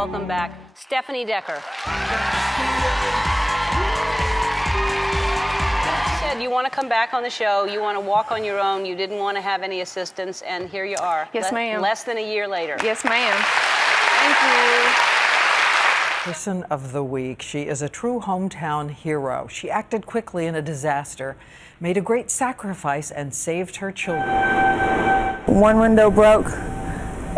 welcome back Stephanie Decker. You want to come back on the show, you want to walk on your own, you didn't want to have any assistance, and here you are. Yes, ma'am. Less than a year later. Yes, ma'am. Thank you. Person of the week. She is a true hometown hero. She acted quickly in a disaster, made a great sacrifice, and saved her children. One window broke,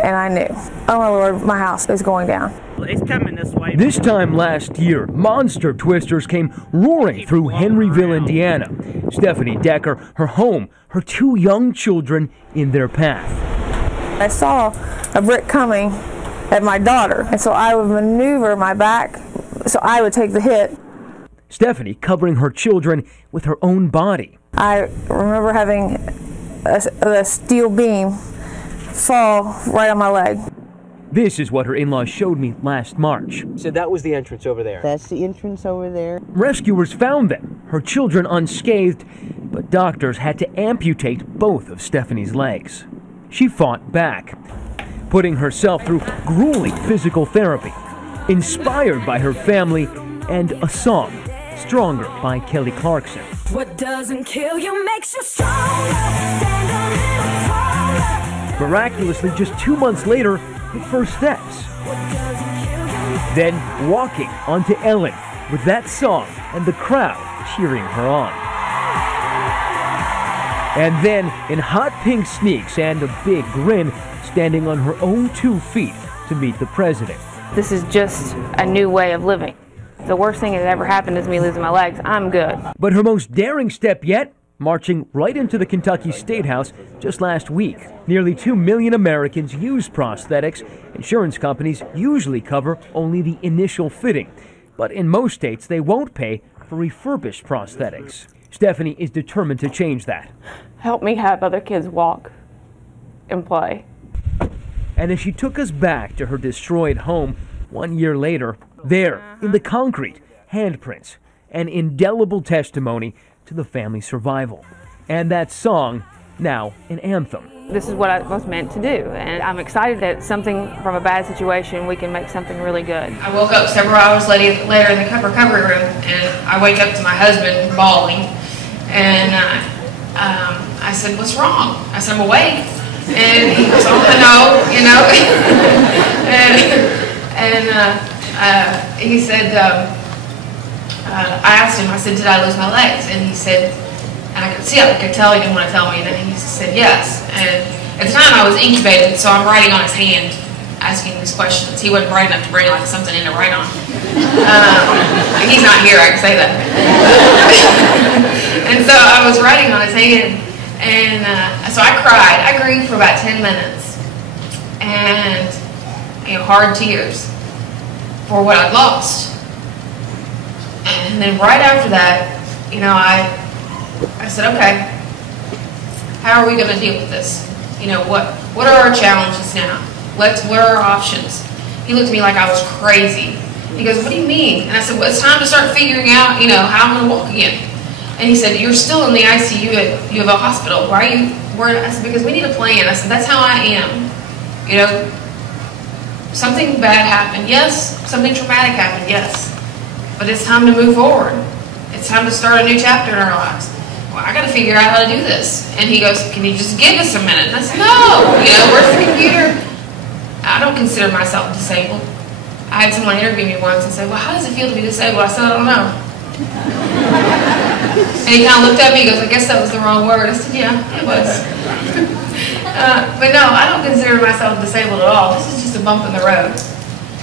and I knew, oh my Lord, my house is going down. It's coming this way. This time last year, monster twisters came roaring through Henryville, Indiana. Stephanie Decker, her home, her two young children in their path. I saw a brick coming at my daughter, and so I would maneuver my back so I would take the hit. Stephanie covering her children with her own body. I remember having a steel beam fall right on my leg. This is what her in-laws showed me last March. So that was the entrance over there. That's the entrance over there. Rescuers found them, her children unscathed, but doctors had to amputate both of Stephanie's legs. She fought back, putting herself through grueling physical therapy, inspired by her family and a song, Stronger by Kelly Clarkson. What doesn't kill you makes you stronger. Stand a little taller. Miraculously, just 2 months later, the first steps. Then walking onto Ellen with that song and the crowd cheering her on. And then in hot pink sneaks and a big grin, standing on her own 2 feet to meet the president. This is just a new way of living. The worst thing that ever happened is me losing my legs. I'm good. But her most daring step yet, marching right into the Kentucky State House just last week. Nearly 2 million Americans use prosthetics. Insurance companies usually cover only the initial fitting, but in most states they won't pay for refurbished prosthetics. Stephanie is determined to change that. Help me have other kids walk and play. And as she took us back to her destroyed home 1 year later, there in the concrete, handprints, an indelible testimony to the family's survival. And that song, now an anthem. This is what I was meant to do, and I'm excited that something from a bad situation, we can make something really good. I woke up several hours later in the recovery room, and I wake up to my husband bawling, and I said, "What's wrong?" I said, "I'm awake." And he goes, "Oh, no, you know." and he said, I asked him, I said, "Did I lose my legs?" And he said, and I could tell he didn't want to tell me, and then he said yes. And at the time I was incubated, so I'm writing on his hand, asking these questions. He wasn't bright enough to bring like something in to write on. He's not here, I can say that. And so I was writing on his hand, and so I cried. I grieved for about 10 minutes, and hard tears for what I'd lost. And then right after that, I said, okay, how are we going to deal with this? What are our challenges now? What are our options? He looked at me like I was crazy. He goes, "What do you mean?" And I said, "Well, it's time to start figuring out, how I'm going to walk again." And he said, "You're still in the ICU at U of L Hospital. Why are you worried?" I said, "Because we need a plan." I said, "That's how I am. Something bad happened, yes. Something traumatic happened, yes. But it's time to move forward. It's time to start a new chapter in our lives. Well, I got to figure out how to do this." And he goes, "Can you just give us a minute?" And I said, "No, where's the computer?" I don't consider myself disabled. I had someone interview me once and say, "Well, how does it feel to be disabled?" I said, "I don't know." And he kind of looked at me and goes, "I guess that was the wrong word." I said, "Yeah, it was." But no, I don't consider myself disabled at all. This is just a bump in the road.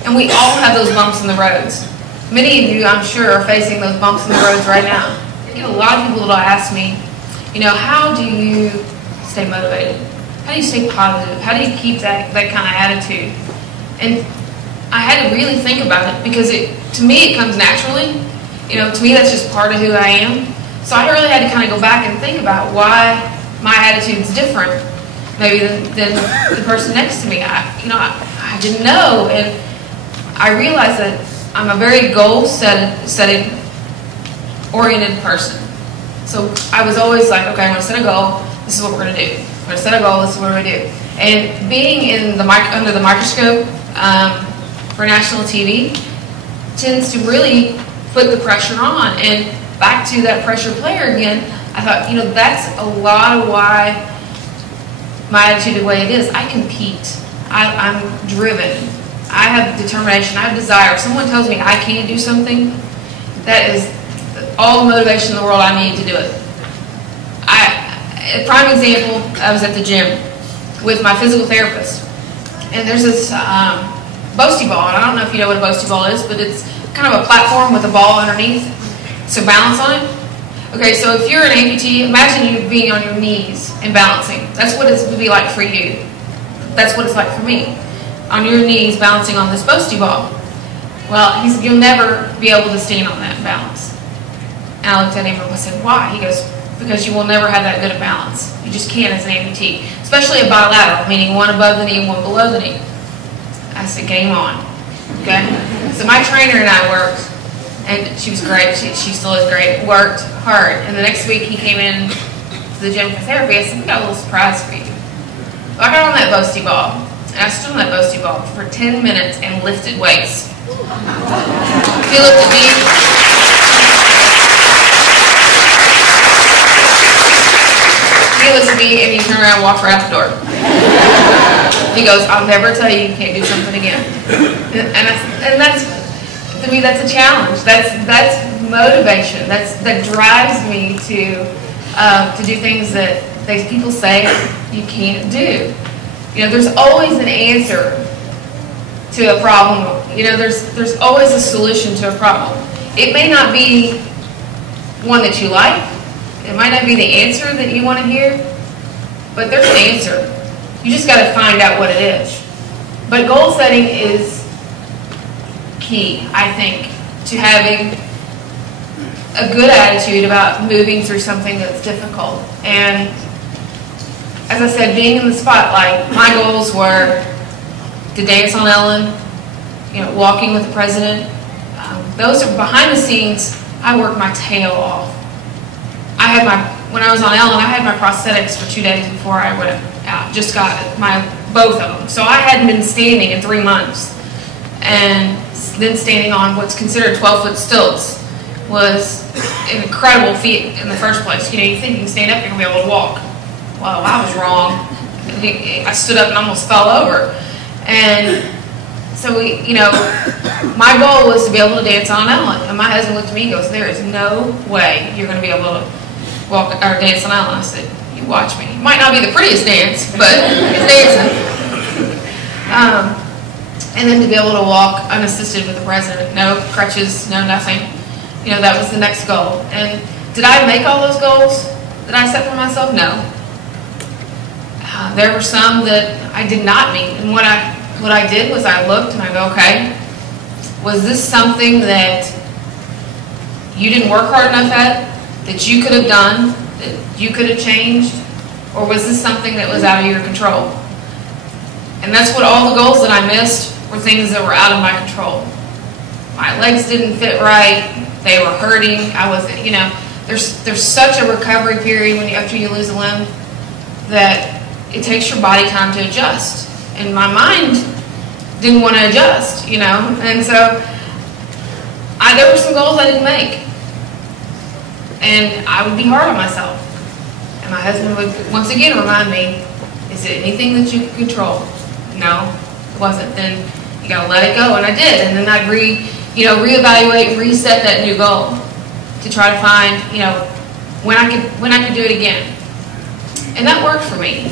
And we all have those bumps in the roads. Many of you, I'm sure, are facing those bumps in the roads right now. I get a lot of people that'll ask me, how do you stay motivated? How do you stay positive? How do you keep that kind of attitude? And I had to really think about it because to me it comes naturally. To me that's just part of who I am. So I really had to kind of go back and think about why my attitude's different maybe than the person next to me. I didn't know, and I realized that I'm a very goal-setting oriented person. So I was always like, okay, I'm going to set a goal. This is what we're going to do. I'm going to set a goal. This is what we're going to do. And being under the microscope, for national TV tends to really put the pressure on. And back to that pressure player again, I thought, that's a lot of why my attitude the way it is. I compete. I'm driven. I have determination. I have desire. If someone tells me I can't do something, that is all the motivation in the world I need to do it. A prime example, I was at the gym with my physical therapist, and there's this Boasty ball, and I don't know if you know what a Boasty ball is, but it's kind of a platform with a ball underneath, so balance on it. Okay, so if you're an amputee, imagine you being on your knees and balancing. That's what it would be like for you. That's what it's like for me. On your knees, balancing on this Boasty ball. Well, he said, you'll never be able to stand on that balance. And I looked at him and I said, why? He goes, because you will never have that good a balance. You just can't as an amputee. Especially a bilateral, meaning one above the knee and one below the knee. I said, game on. Okay? So my trainer and I worked, and she was great. She still is great. Worked hard. And the next week he came in to the gym for therapy. I said, we got a little surprise for you. So I got on that Boasty ball, and I stood on that Boasty ball for 10 minutes and lifted weights. He looked at me. He looks at me and he turned around and walked right out the door. He goes, I'll never tell you you can't do something again. And that's, to me, that's a challenge. That's motivation. That drives me to do things that people say you can't do. There's always an answer to a problem. There's always a solution to a problem. It may not be one that you like. It might not be the answer that you want to hear, but there's an answer. You just got to find out what it is. But goal setting is key, I think, to having a good attitude about moving through something that's difficult. And as I said, being in the spotlight, my goals were to dance on Ellen, walking with the president. Those are behind the scenes. I worked my tail off. When I was on Ellen, I had my prosthetics for 2 days before I went out. Just got both of them. So I hadn't been standing in 3 months. And then standing on what's considered 12-foot stilts was an incredible feat in the first place. You think you can stand up, you're going to be able to walk. Well, I was wrong. I stood up and almost fell over. And so, my goal was to be able to dance on Ellen. And my husband looked at me and goes, there is no way you're going to be able to walk or dance on Ellen. I said, you watch me. It might not be the prettiest dance, but it's dancing. And then to be able to walk unassisted with the president. No crutches, no nothing. That was the next goal. And did I make all those goals that I set for myself? No. There were some that I did not meet. And what I did was I looked and I go, okay, was this something that you didn't work hard enough at, that you could have done, that you could have changed, or was this something that was out of your control? And that's what all the goals that I missed were things that were out of my control. My legs didn't fit right, they were hurting, I wasn't, there's such a recovery period after you lose a limb that it takes your body time to adjust. And my mind didn't want to adjust, and so there were some goals I didn't make. And I would be hard on myself. And my husband would once again remind me, is it anything that you can control? No, it wasn't. Then you gotta let it go. And I did. And then I'd reevaluate, reset that new goal to try to find, when I could do it again. And that worked for me.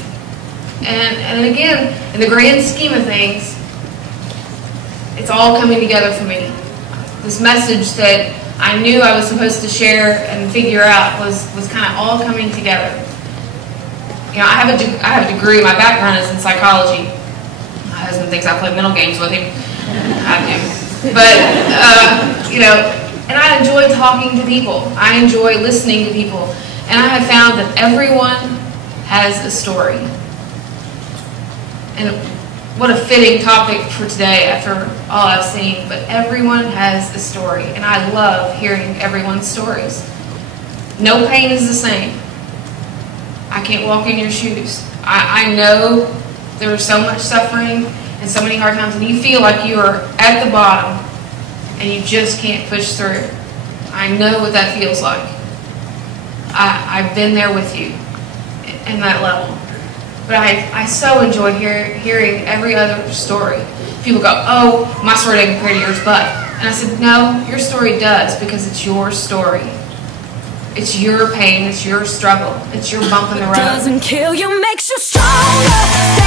And again, in the grand scheme of things, it's all coming together for me. This message that I knew I was supposed to share and figure out was kind of all coming together. I have a degree. My background is in psychology. My husband thinks I play mental games with him. I do. But and I enjoy talking to people. I enjoy listening to people, and I have found that everyone has a story. And what a fitting topic for today after all I've seen, but everyone has a story, and I love hearing everyone's stories. No pain is the same. I can't walk in your shoes. I know there's so much suffering, and so many hard times, and you feel like you are at the bottom and you just can't push through. I know what that feels like. I've been there with you in that level. But I so enjoy hearing every other story. People go, oh, my story doesn't compare to yours, but. And I said, no, your story does, because it's your story. It's your pain, it's your struggle, it's your bump in the road. Doesn't kill you, makes you stronger.